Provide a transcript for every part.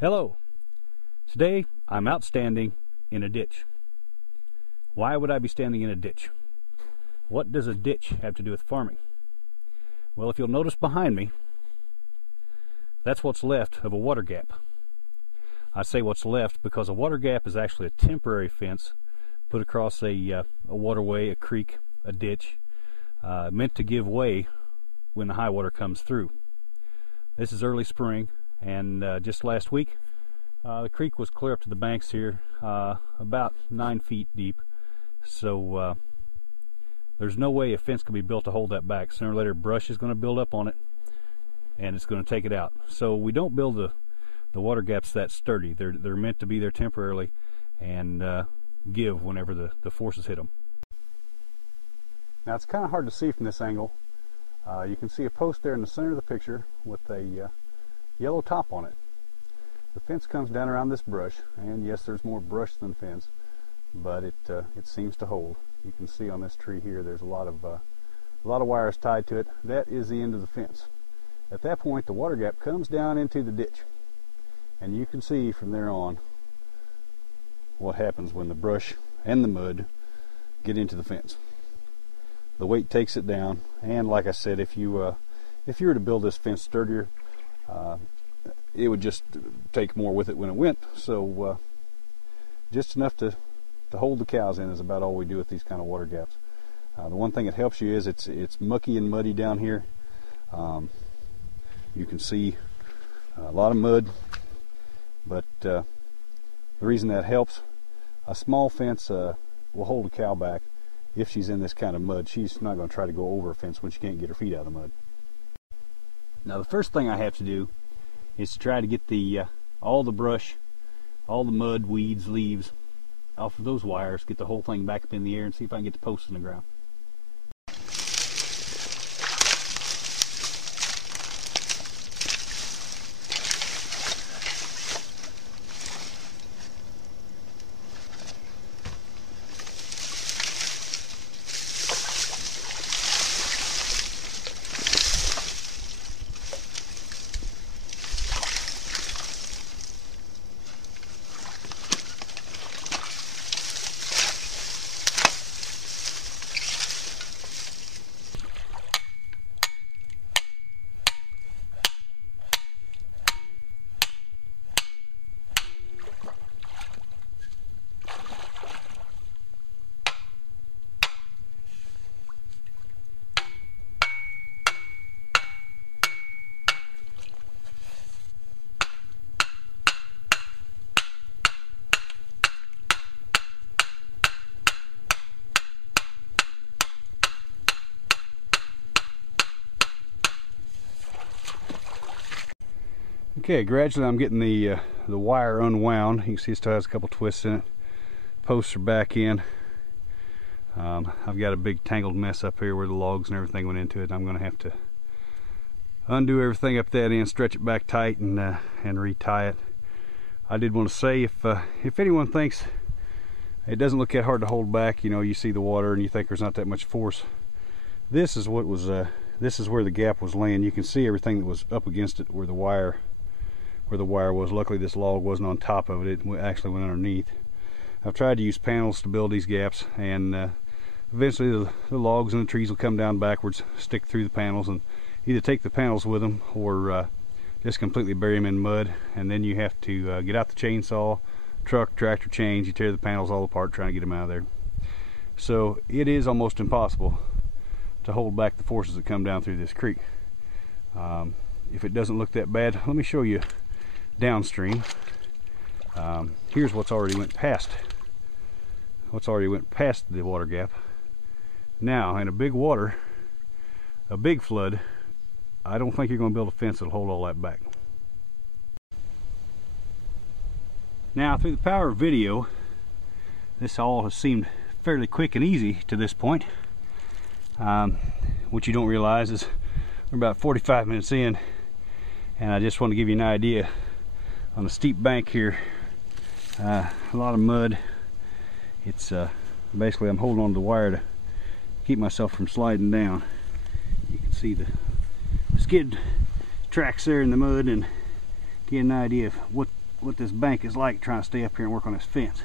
Hello. Today I'm out standing in a ditch. Why would I be standing in a ditch? What does a ditch have to do with farming? Well, if you'll notice behind me, that's what's left of a water gap. I say what's left because a water gap is actually a temporary fence put across a waterway, a creek, a ditch, meant to give way when the high water comes through. This is early spring, and just last week the creek was clear up to the banks here, about 9 feet deep, so there's no way a fence can be built to hold that back. Sooner or later brush is going to build up on it and it's going to take it out. So we don't build the water gaps that sturdy. They're meant to be there temporarily and give whenever the forces hit them. Now it's kind of hard to see from this angle. You can see a post there in the center of the picture with a yellow top on it. The fence comes down around this brush, and yes, there's more brush than fence, but it seems to hold. You can see on this tree here there's a lot of wires tied to it. That is the end of the fence. At that point the water gap comes down into the ditch, and you can see from there on what happens when the brush and the mud get into the fence. The weight takes it down, and like I said, if you were to build this fence sturdier, it would just take more with it when it went. So just enough to hold the cows in is about all we do with these kind of water gaps. The one thing that helps you is it's mucky and muddy down here. You can see a lot of mud, but the reason that helps, a small fence will hold a cow back. If she's in this kind of mud, she's not going to try to go over a fence when she can't get her feet out of the mud. Now the first thing I have to do is to try to get all the brush, all the mud, weeds, leaves off of those wires, get the whole thing back up in the air, and see if I can get the posts in the ground. Okay, gradually I'm getting the wire unwound. You can see it still has a couple twists in it. Posts are back in. I've got a big tangled mess up here where the logs and everything went into it. I'm going to have to undo everything up that end, stretch it back tight, and retie it. I did want to say, if anyone thinks it doesn't look that hard to hold back, you know, you see the water and you think there's not that much force, this is what was this is where the gap was laying. You can see everything that was up against it where the wire was. Luckily this log wasn't on top of it. It actually went underneath. I've tried to use panels to build these gaps, and eventually the logs and the trees will come down backwards, stick through the panels, and either take the panels with them or just completely bury them in mud. And then you have to get out the chainsaw, truck, tractor, change. You tear the panels all apart trying to get them out of there. So it is almost impossible to hold back the forces that come down through this creek. If it doesn't look that bad, let me show you downstream. Here's what's already went past the water gap. Now in a big flood, I don't think you're going to build a fence that'll hold all that back. Now through the power of video, this all has seemed fairly quick and easy to this point. What you don't realize is we're about 45 minutes in, and I just want to give you an idea. On a steep bank here, a lot of mud. It's basically I'm holding on to the wire to keep myself from sliding down. You can see the skid tracks there in the mud, and get an idea of what this bank is like trying to stay up here and work on this fence.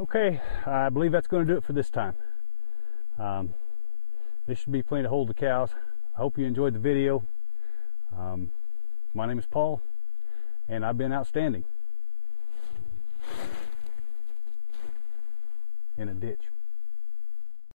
Okay, I believe that's going to do it for this time. This should be plenty to hold the cows. I hope you enjoyed the video. My name is Paul, and I've been outstanding in a ditch.